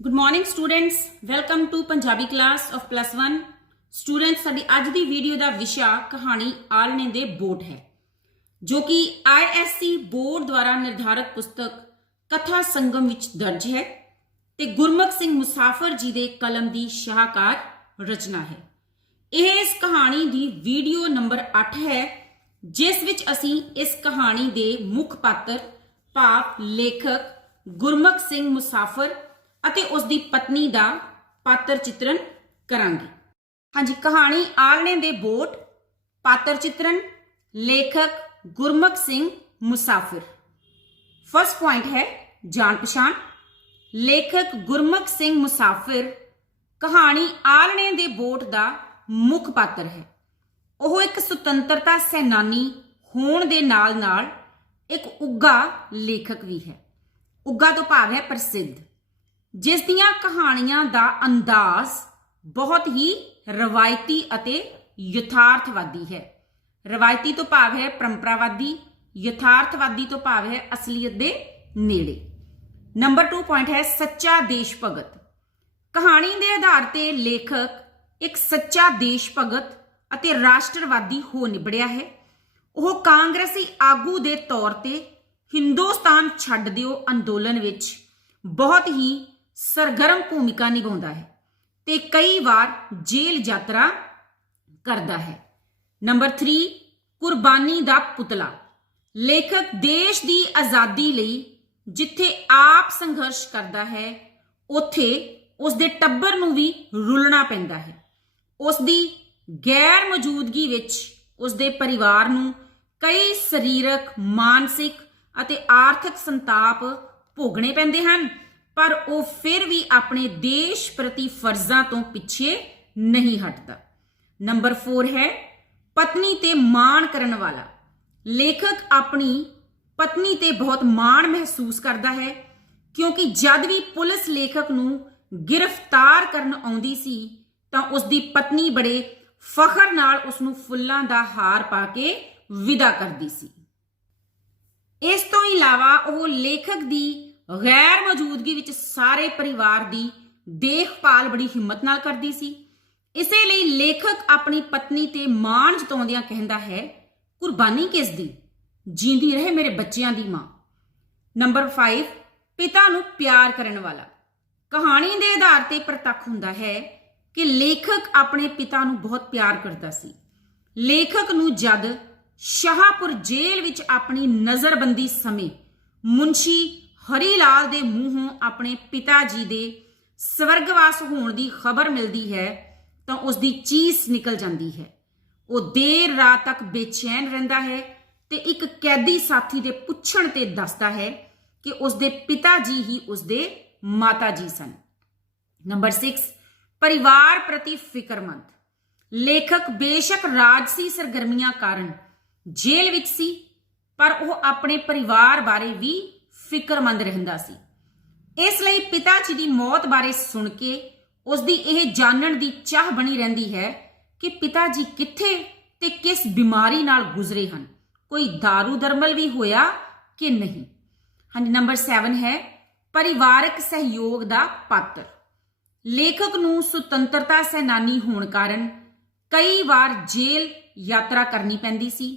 Good morning students, welcome to Punjabi class of +1। Students, साडी अज दी वीडियो का विषय कहानी आलने दे बोट है, जो कि ISC बोर्ड द्वारा निर्धारित पुस्तक कथा संगम विच दर्ज है ते गुरमुख सिंह मुसाफिर जी दे कलम दी शाहकार रचना है। यह इस कहानी दी वीडियो नंबर 8 है, जिस विच असी इस कहानी दे मुख पात्र भाव लेखक गुरमुख सिंह मुसाफिर ਅਤੇ ਉਸ ਦੀ ਪਤਨੀ ਦਾ ਪਾਤਰ ਚਿੱਤਰਨ ਕਰਾਂਗੇ। ਹਾਂਜੀ, ਕਹਾਣੀ ਆਲਣੇ ਦੇ ਬੋਟ, ਪਾਤਰ ਚਿੱਤਰਨ, ਲੇਖਕ ਗੁਰਮੁਖ ਸਿੰਘ ਮੁਸਾਫਿਰ। ਫਸਟ ਪੁਆਇੰਟ ਹੈ ਜਾਣ ਪਛਾਣ। ਲੇਖਕ ਗੁਰਮੁਖ ਸਿੰਘ ਮੁਸਾਫਿਰ ਕਹਾਣੀ ਆਲਣੇ ਦੇ ਬੋਟ ਦਾ ਮੁੱਖ ਪਾਤਰ ਹੈ। ਉਹ ਇੱਕ ਸੁਤੰਤਰਤਾ ਸੈਨਾਨੀ ਹੋਣ ਦੇ ਨਾਲ-ਨਾਲ ਇੱਕ ਉੱਘਾ ਲੇਖਕ ਵੀ ਹੈ। ਉੱਘਾ ਤੋਂ ਭਾਵ ਹੈ ਪ੍ਰਸਿੱਧ, ਜਿਸ ਦੀਆਂ ਕਹਾਣੀਆਂ ਦਾ ਅੰਦਾਜ਼ ਬਹੁਤ ਹੀ ਰਵਾਇਤੀ ਅਤੇ ਯਥਾਰਥਵਾਦੀ ਹੈ। ਰਵਾਇਤੀ ਤੋਂ ਭਾਵ ਹੈ ਪਰੰਪਰਾਵਾਦੀ, ਯਥਾਰਥਵਾਦੀ ਤੋਂ ਭਾਵ ਹੈ ਅਸਲੀਅਤ ਦੇ ਨੇੜੇ। ਨੰਬਰ 2 ਪੁਆਇੰਟ ਹੈ ਸੱਚਾ ਦੇਸ਼ ਭਗਤ। ਕਹਾਣੀ ਦੇ ਆਧਾਰ ਤੇ ਲੇਖਕ ਇੱਕ ਸੱਚਾ ਦੇਸ਼ ਭਗਤ ਅਤੇ ਰਾਸ਼ਟਰਵਾਦੀ ਹੋ ਨਿਬੜਿਆ ਹੈ। ਉਹ ਕਾਂਗਰਸੀ ਆਗੂ ਦੇ ਤੌਰ ਤੇ ਹਿੰਦੁਸਤਾਨ ਛੱਡ ਦਿਓ ਅੰਦੋਲਨ ਵਿੱਚ ਬਹੁਤ ਹੀ ਸਰਗਰਮ ਭੂਮਿਕਾ ਨਿਭਾਉਂਦਾ ਹੈ ਤੇ ਕਈ ਵਾਰ ਜੇਲ੍ਹ ਯਾਤਰਾ ਕਰਦਾ ਹੈ। ਨੰਬਰ 3 ਕੁਰਬਾਨੀ ਦਾ ਪੁਤਲਾ। ਲੇਖਕ ਦੇਸ਼ ਦੀ ਆਜ਼ਾਦੀ ਲਈ ਜਿੱਥੇ ਆਪ ਸੰਘਰਸ਼ ਕਰਦਾ ਹੈ, ਉੱਥੇ ਉਸ ਦੇ ਟੱਬਰ ਨੂੰ ਵੀ ਰੁਲਣਾ ਪੈਂਦਾ ਹੈ। ਉਸ ਦੀ ਗੈਰ ਮੌਜੂਦਗੀ ਵਿੱਚ ਉਸ ਦੇ ਪਰਿਵਾਰ ਨੂੰ ਕਈ ਸਰੀਰਕ, ਮਾਨਸਿਕ ਅਤੇ ਆਰਥਿਕ ਸੰਤਾਪ ਭੋਗਣੇ ਪੈਂਦੇ ਹਨ, ਪਰ ਉਹ ਫਿਰ ਵੀ ਆਪਣੇ ਦੇਸ਼ ਪ੍ਰਤੀ ਫਰਜ਼ਾਂ ਤੋਂ ਪਿੱਛੇ ਨਹੀਂ ਹਟਦਾ। ਨੰਬਰ 4 ਹੈ ਪਤਨੀ ਤੇ ਮਾਣ ਕਰਨ ਵਾਲਾ। ਲੇਖਕ ਆਪਣੀ ਪਤਨੀ ਤੇ ਬਹੁਤ ਮਾਣ ਮਹਿਸੂਸ ਕਰਦਾ ਹੈ, ਕਿਉਂਕਿ ਜਦ ਵੀ ਪੁਲਿਸ ਲੇਖਕ ਨੂੰ ਗ੍ਰਿਫਤਾਰ ਕਰਨ ਆਉਂਦੀ ਸੀ ਤਾਂ ਉਸ ਦੀ ਪਤਨੀ ਬੜੇ ਫਖਰ ਨਾਲ ਉਸ ਨੂੰ ਫੁੱਲਾਂ ਦਾ ਹਾਰ ਪਾ ਕੇ ਵਿਦਾ ਕਰਦੀ ਸੀ। ਇਸ ਤੋਂ ਇਲਾਵਾ ਉਹ ਲੇਖਕ ਦੀ ਗੈਰ ਮੌਜੂਦਗੀ ਵਿੱਚ ਸਾਰੇ ਪਰਿਵਾਰ ਦੀ ਦੇਖਭਾਲ ਬੜੀ ਹਿੰਮਤ ਨਾਲ ਕਰਦੀ ਸੀ। ਇਸੇ ਲਈ ਲੇਖਕ ਆਪਣੀ ਪਤਨੀ ਤੇ ਮਾਣ ਜਤਾਉਂਦਿਆਂ ਕਹਿੰਦਾ ਹੈ, ਕੁਰਬਾਨੀ ਕਿਸ ਦੀ, ਜੀਂਦੀ ਰਹੇ ਮੇਰੇ ਬੱਚਿਆਂ ਦੀ ਮਾਂ। ਨੰਬਰ 5 ਪਿਤਾ ਨੂੰ ਪਿਆਰ ਕਰਨ ਵਾਲਾ। ਕਹਾਣੀ ਦੇ ਆਧਾਰ ਤੇ ਪ੍ਰਤੱਖ ਹੁੰਦਾ ਹੈ ਕਿ ਲੇਖਕ ਆਪਣੇ ਪਿਤਾ ਨੂੰ ਬਹੁਤ ਪਿਆਰ ਕਰਦਾ ਸੀ। ਲੇਖਕ ਨੂੰ ਜਦ ਸ਼ਾਹਪੁਰ ਜੇਲ੍ਹ ਵਿੱਚ ਆਪਣੀ ਨਜ਼ਰਬੰਦੀ ਸਮੇਂ ਮੁਨਸ਼ੀ ਹਰੀ ਲਾਲ ਦੇ ਮੂੰਹੋਂ ਆਪਣੇ ਪਿਤਾ ਜੀ ਦੇ ਸਵਰਗਵਾਸ ਹੋਣ ਦੀ ਖਬਰ ਮਿਲਦੀ ਹੈ ਤਾਂ ਉਸ ਦੀ ਚੀਸ ਨਿਕਲ ਜਾਂਦੀ ਹੈ। ਉਹ ਦੇਰ ਰਾਤ ਤੱਕ ਬੇਚੈਨ ਰਹਿੰਦਾ ਹੈ ਤੇ ਇੱਕ ਕੈਦੀ ਸਾਥੀ ਦੇ ਪੁੱਛਣ ਤੇ ਦੱਸਦਾ ਹੈ ਕਿ ਉਸ ਦੇ ਪਿਤਾ ਜੀ ਹੀ ਉਸ ਦੇ ਮਾਤਾ ਜੀ ਸਨ। ਨੰਬਰ 6 ਪਰਿਵਾਰ ਪ੍ਰਤੀ ਫਿਕਰਮੰਦ। ਲੇਖਕ ਬੇਸ਼ੱਕ ਰਾਜਸੀ ਸਰਗਰਮੀਆਂ ਕਾਰਨ ਜੇਲ੍ਹ ਵਿੱਚ ਸੀ, ਪਰ ਉਹ ਆਪਣੇ ਪਰਿਵਾਰ ਬਾਰੇ ਵੀ ਫਿਕਰਮੰਦ ਰਹਿੰਦਾ ਸੀ। ਇਸ ਲਈ ਪਿਤਾ ਜੀ ਦੀ ਮੌਤ ਬਾਰੇ ਸੁਣ ਕੇ ਉਸ ਦੀ ਇਹ ਜਾਣਨ ਦੀ ਚਾਹ ਬਣੀ ਰਹਿੰਦੀ ਹੈ ਕਿ ਪਿਤਾ ਜੀ ਕਿੱਥੇ ਤੇ ਕਿਸ ਬਿਮਾਰੀ ਨਾਲ ਗੁਜ਼ਰੇ ਹਨ, ਕੋਈ ਦਾਰੂ ਦਰਮਲ ਵੀ ਹੋਇਆ ਕਿ ਨਹੀਂ। ਹਾਂਜੀ, ਨੰਬਰ 7 ਹੈ ਪਰਿਵਾਰਕ ਸਹਿਯੋਗ ਦਾ ਪਾਤਰ। ਲੇਖਕ ਨੂੰ ਸੁਤੰਤਰਤਾ ਸੈਨਾਨੀ ਹੋਣ ਕਾਰਨ ਕਈ ਵਾਰ ਜੇਲ੍ਹ ਯਾਤਰਾ ਕਰਨੀ ਪੈਂਦੀ ਸੀ।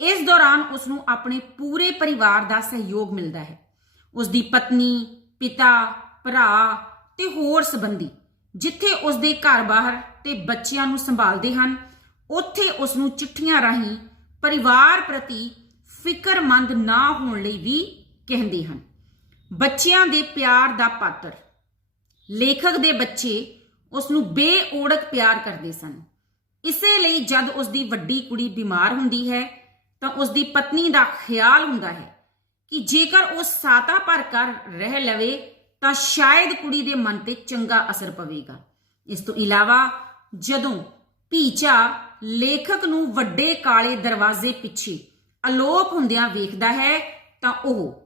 ਇਸ ਦੌਰਾਨ ਉਸ ਨੂੰ ਆਪਣੇ ਪੂਰੇ ਪਰਿਵਾਰ ਦਾ ਸਹਿਯੋਗ ਮਿਲਦਾ ਹੈ। ਉਸ ਦੀ ਪਤਨੀ, ਪਿਤਾ, ਭਰਾ ਤੇ ਹੋਰ ਸੰਬੰਧੀ ਜਿੱਥੇ ਉਸ ਦੇ ਘਰ ਬਾਹਰ ਤੇ ਬੱਚਿਆਂ ਨੂੰ ਸੰਭਾਲਦੇ ਹਨ, ਉੱਥੇ ਉਸ ਨੂੰ ਚਿੱਠੀਆਂ ਰਾਹੀਂ ਪਰਿਵਾਰ ਪ੍ਰਤੀ ਫਿਕਰਮੰਦ ਨਾ ਹੋਣ ਲਈ ਵੀ ਕਹਿੰਦੇ ਹਨ। ਬੱਚਿਆਂ ਦੇ ਪਿਆਰ ਦਾ ਪਾਤਰ। ਲੇਖਕ ਦੇ ਬੱਚੇ ਉਸ ਨੂੰ ਬੇਓੜਕ ਪਿਆਰ ਕਰਦੇ ਸਨ। ਇਸੇ ਲਈ ਜਦ ਉਸ ਦੀ ਵੱਡੀ ਕੁੜੀ ਬਿਮਾਰ ਹੁੰਦੀ ਹੈ ਤਾਂ ਉਸ ਦੀ ਪਤਨੀ ਦਾ ਖਿਆਲ ਹੁੰਦਾ ਹੈ ਕਿ ਜੇਕਰ ਉਹ ਸਾਤਾ ਭਰ ਕਰ ਰਹਿ ਲਵੇ ਤਾਂ ਸ਼ਾਇਦ ਕੁੜੀ ਦੇ ਮਨ ਤੇ ਚੰਗਾ ਅਸਰ ਪਵੇਗਾ। ਇਸ ਤੋਂ ਇਲਾਵਾ ਜਦੋਂ ਭੀਚਾ ਲੇਖਕ ਨੂੰ ਵੱਡੇ ਕਾਲੇ ਦਰਵਾਜ਼ੇ ਪਿੱਛੇ ਅਲੋਪ ਹੁੰਦਿਆਂ ਵੇਖਦਾ ਹੈ ਤਾਂ ਉਹ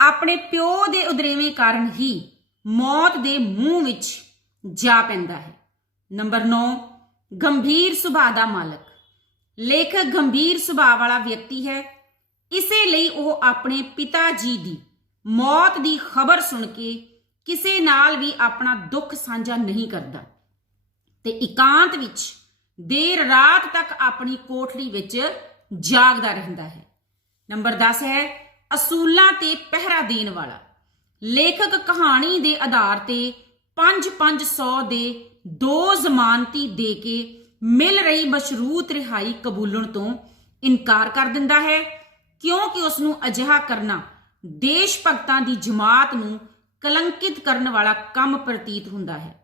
ਆਪਣੇ ਪਿਓ ਦੇ ਉਦਰੇਵੇਂ ਕਾਰਨ ਹੀ ਮੌਤ ਦੇ ਮੂੰਹ ਵਿੱਚ ਜਾ ਪੈਂਦਾ ਹੈ। ਨੰਬਰ 9 ਗੰਭੀਰ ਸੁਭਾਅ ਦਾ ਮਾਲਕ। ਲੇਖਕ ਗੰਭੀਰ ਸੁਭਾਅ ਵਾਲਾ ਵਿਅਕਤੀ ਹੈ, ਇਸੇ ਲਈ ਉਹ ਆਪਣੇ ਪਿਤਾ ਜੀ ਦੀ मौत की खबर सुन के किसी नाल भी अपना दुख साझा नहीं करता ते एकांत विच देर रात तक अपनी कोठड़ी विच जागदा रहिंदा है। नंबर 10 है असूलां ते पहरा देण वाला। लेखक कहानी दे आधार ते 5-500 दे 2 जमानती दे के मिल रही मशरूत रिहाई कबूलण तो इनकार कर दिंदा है, क्योंकि उसनू अजिहा करना देश भगतां दी जमात नू कलंकित करन वाला काम प्रतीत हुंदा है।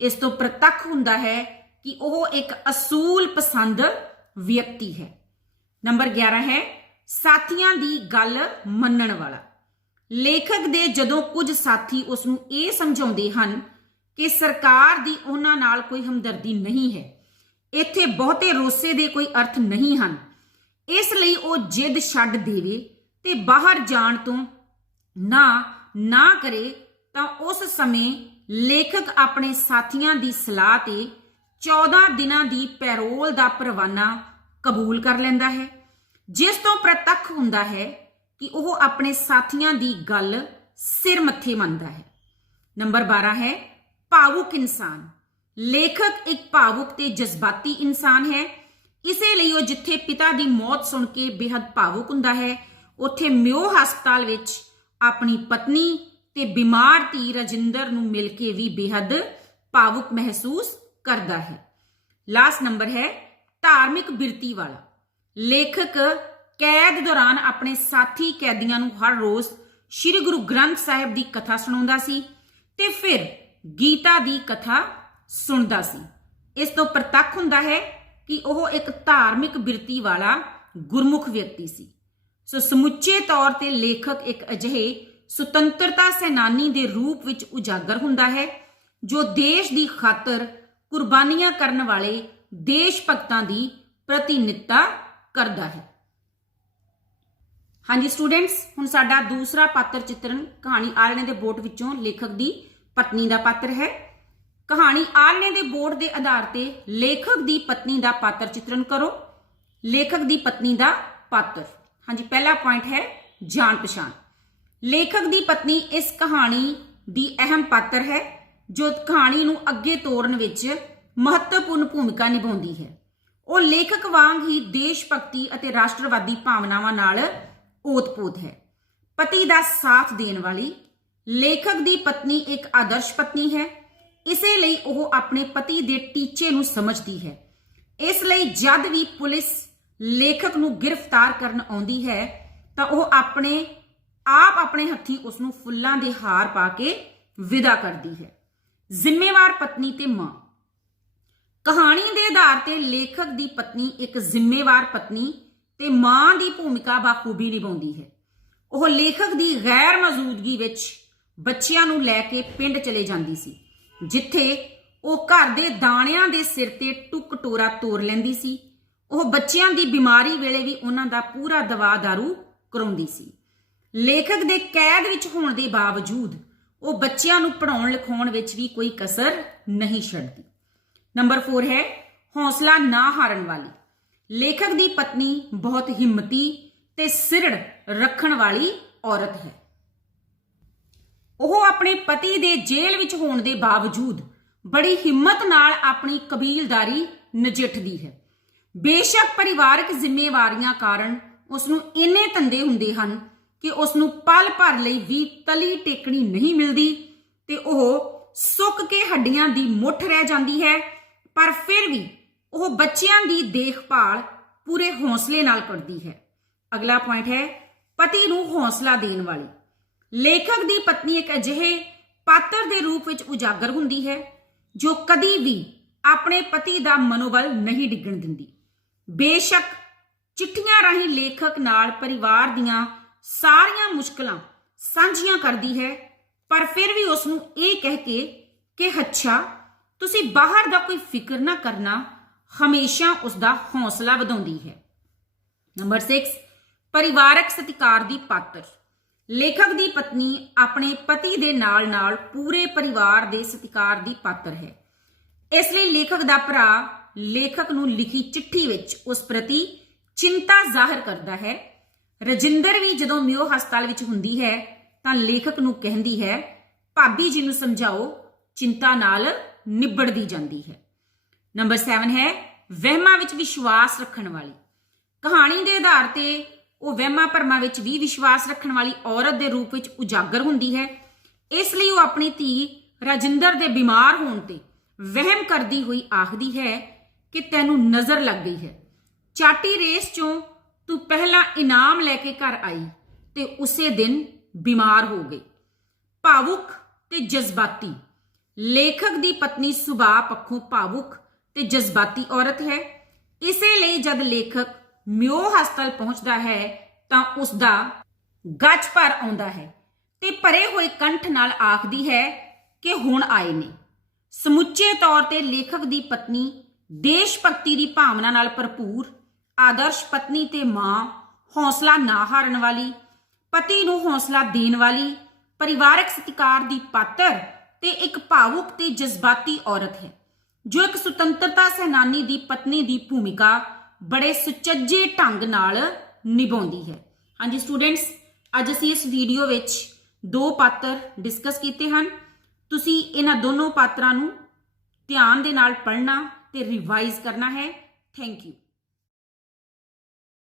इस तो प्रतख हुंदा है कि वह एक असूल पसंद व्यक्ति है। नंबर 11 है साथियां दी गल मन्नण वाला। लेखक दे जदों कुछ साथी उसनू ये समझाउंदे हन कि सरकार दी उन्हां नाल कोई हमदर्दी नहीं है, इत्थे बहुते रोसे दे कोई अर्थ नहीं हन, इसलिए वो जिद छड्ड देवे ते बाहर जाण तो ना करे, तां उस समय लेखक अपने साथियां दी सलाह ते 14 दिनां दी पैरोल दा परवाना कबूल कर लैंदा है, जिस तो प्रतख हुंदा है कि वह अपने साथियां दी गल सिर मत्थे मनदा है। नंबर 12 है भावुक इंसान। लेखक एक भावुक ते जज्बाती इंसान है, इसे लिए वह जिथे पिता दी मौत सुन के बेहद भावुक हुंदा है, उत्थे म्यो हस्पताल विच अपनी पत्नी ते बीमार धी राजिंदर नूं मिल के भी बेहद भावुक महसूस करदा है। लास्ट नंबर है धार्मिक बिरती वाला। लेखक कैद दौरान अपने साथी कैदियां नूं हर रोज श्री गुरु ग्रंथ साहिब दी कथा सुणाउंदा सी ते फिर गीता दी कथा सुनदा सी। इस तो प्रतख हुंदा है कि वह एक धार्मिक बिरती वाला गुरमुख व्यक्ति सी। सो समुचे तौर ते लेखक एक अजिहे सुतंत्रता सैनानी दे रूप विच उजागर हुंदा है जो देश दी खातर कुर्बानियां करन वाले देश भगतां दी प्रतिनिधित्व करदा है। हाँ जी स्टूडेंट्स, हुण साडा दूसरा पात्र चित्रण कहानी आलणे दे बोट विचों लेखक दी पत्नी दा पात्र है। कहानी आलणे दे बोट दे आधार ते लेखक दी पत्नी दा पात्र चित्रण करो। लेखक दी पत्नी दा पात्र, हाँ जी, पहला पॉइंट है जान पछाण। लेखक दी पत्नी इस कहानी दी अहम पात्र है जो कहानी नूं अगे तोड़न विच महत्वपूर्ण भूमिका निभाउंदी है। ਉਹ लेखक वांग ही देश भगती ਅਤੇ राष्ट्रवादी भावनावां नाल ओत-पोत है। पति ਦਾ साथ देण वाली लेखक दी पत्नी एक आदर्श पत्नी है, इसे ਲਈ ਉਹ ਆਪਣੇ पति ਦੇ ਟੀਚੇ ਨੂੰ ਸਮਝਦੀ है। ਇਸ ਲਈ ਜਦ ਵੀ ਪੁਲਿਸ ਲੇਖਕ ਨੂੰ ਗ੍ਰਿਫਤਾਰ ਕਰਨ ਆਉਂਦੀ ਹੈ ਤਾਂ ਉਹ ਆਪਣੇ ਹੱਥੀਂ ਉਸ ਨੂੰ ਫੁੱਲਾਂ ਦੇ ਹਾਰ ਪਾ ਕੇ ਵਿਦਾ ਕਰਦੀ ਹੈ। ਜ਼ਿੰਮੇਵਾਰ ਪਤਨੀ ਤੇ ਮਾਂ। कहानी के आधार ते लेखक की पत्नी एक जिम्मेवार पत्नी ते मां की भूमिका बाखूबी निभाउंदी है। वह लेखक की गैर मौजूदगी विच बच्चियां नूं लैके पिंड चले जांदी सी, जिथे वह घर दे दाणियां दे सिर ते टुक टोरा तोड़ लैंदी सी। वह बच्चियां की बीमारी वेले भी उन्हां दा पूरा दवा दारू कराउंदी सी। लेखक दे कैद विच होण दे बावजूद वह बच्चियां नूं पढ़ाउण लिखाउण विच भी कोई कसर नहीं छड्डदी। नंबर 4 है हौसला ना हारन वाली। लेखक की पत्नी बहुत हिम्मती ते सिरड़ रखण वाली औरत है। वह अपने पति दे जेल विच होण दे बावजूद बड़ी हिम्मत नाल अपनी कबीलदारी नजिठदी है। बेशक परिवारक जिम्मेवारियां कारण उसनूं इन्ने धंधे हुंदे हन कि उसनूं पल भर लई भी तली टेकणी नहीं मिलदी ते ओह सुक के हड्डियां दी मुठ रह जांदी है, पर फिर भी वह बच्चियां दी देखभाल पूरे हौसले नाल करदी है। अगला पॉइंट है पति नूं हौसला देण वाली। लेखक दी पत्नी एक अजिहे पात्र दे रूप विच उजागर हुंदी है जो कदी भी अपने पति दा मनोबल नहीं डिगण दिंदी। बेशक चिट्ठियां राहीं लेखक नाल परिवार दीयां सारियां मुश्किलां सांझियां करदी है, पर फिर भी उसनूं ये कह के कि अच्छा तुसी बाहर दा कोई फिक्र ना करना, हमेशा उसका हौसला वधाउंदी है। नंबर 6 परिवारक सत्कार दी पात्र। लेखक दी पत्नी अपने पति दे नाल नाल पूरे परिवार दे सत्कार दी पात्र है। इसलिए लेखक दा भरा लेखक नूं लिखी चिट्ठी विच उस प्रति चिंता जाहिर करदा है। राजिंदर भी जदों म्यो हस्पताल विच हुंदी है ਤਾਂ ਲੇਖਕ ਨੂੰ ਕਹਿੰਦੀ ਹੈ ਭਾਬੀ ਜੀ ਨੂੰ ਸਮਝਾਓ ਚਿੰਤਾ ਨਾਲ ਨਿਬੜਦੀ ਜਾਂਦੀ ਹੈ। ਨੰਬਰ 7 ਹੈ ਵਹਿਮਾਂ ਵਿੱਚ ਵਿਸ਼ਵਾਸ ਰੱਖਣ ਵਾਲੀ। ਕਹਾਣੀ ਦੇ ਆਧਾਰ ਤੇ ਉਹ ਵਹਿਮਾਂ ਭਰਮਾਂ ਵਿੱਚ ਵੀ ਵਿਸ਼ਵਾਸ ਰੱਖਣ ਵਾਲੀ ਔਰਤ ਦੇ ਰੂਪ ਵਿੱਚ ਉਜਾਗਰ ਹੁੰਦੀ ਹੈ। ਇਸ ਲਈ ਉਹ ਆਪਣੀ ਧੀ ਰਾਜਿੰਦਰ ਦੇ ਬਿਮਾਰ ਹੋਣ ਤੇ ਵਹਿਮ ਕਰਦੀ ਹੋਈ ਆਖਦੀ ਹੈ ਕਿ ਤੈਨੂੰ ਨਜ਼ਰ ਲੱਗ ਗਈ ਹੈ। ਚਾਟੀ ਰੇਸ ਚੋਂ ਤੂੰ ਪਹਿਲਾ ਇਨਾਮ ਲੈ ਕੇ ਘਰ ਆਈ ਤੇ ਉਸੇ ਦਿਨ ਬਿਮਾਰ ਹੋ ਗਈ। ਭਾਵੁਕ ਤੇ ਜਜ਼ਬਾਤੀ। ਲੇਖਕ ਦੀ ਪਤਨੀ ਸੁਭਾਅ ਪੱਖੋਂ ਭਾਵੁਕ ਤੇ ਜਜ਼ਬਾਤੀ ਔਰਤ ਹੈ। ਇਸੇ ਲਈ ਜਦ ਲੇਖਕ ਮਿਓ ਹਸਪਤਾਲ ਪਹੁੰਚਦਾ ਹੈ ਤਾਂ ਉਸ ਦਾ ਗੱਜ ਭਰ ਆਉਂਦਾ ਹੈ ਤੇ ਭਰੇ ਹੋਏ ਕੰਠ ਨਾਲ ਆਖਦੀ ਹੈ ਕਿ ਹੁਣ ਆਏ ਨੇ। ਸਮੁੱਚੇ ਤੌਰ ਤੇ ਲੇਖਕ ਦੀ ਪਤਨੀ ਦੇਸ਼ ਭਗਤੀ ਦੀ ਭਾਵਨਾ ਨਾਲ ਭਰਪੂਰ, ਆਦਰਸ਼ ਪਤਨੀ ਤੇ ਮਾਂ, ਹੌਸਲਾ ਨਾ ਹਾਰਨ ਵਾਲੀ, ਪਤੀ ਨੂੰ ਹੌਸਲਾ ਦੇਣ ਵਾਲੀ, ਪਰਿਵਾਰਕ ਸਤਿਕਾਰ ਦੀ ਪਾਤਰ ਤੇ ਇੱਕ ਭਾਵੁਕ ਤੇ ਜਜ਼ਬਾਤੀ ਔਰਤ ਹੈ ਜੋ ਇੱਕ ਸੁਤੰਤਰਤਾ ਸੈਨਾਨੀ ਦੀ ਪਤਨੀ ਦੀ ਭੂਮਿਕਾ ਬੜੇ ਸੁਚੱਜੇ ਢੰਗ ਨਾਲ ਨਿਭਾਉਂਦੀ ਹੈ। ਹਾਂਜੀ ਸਟੂਡੈਂਟਸ, ਅੱਜ ਅਸੀਂ ਇਸ ਵੀਡੀਓ ਵਿੱਚ 2 ਪਾਤਰ ਡਿਸਕਸ ਕੀਤੇ ਹਨ। ਤੁਸੀਂ ਇਹਨਾਂ ਦੋਨੋਂ ਪਾਤਰਾਂ ਨੂੰ ਧਿਆਨ ਦੇ ਨਾਲ ਪੜ੍ਹਨਾ ਤੇ ਰਿਵਾਈਜ਼ ਕਰਨਾ ਹੈ। Thank you.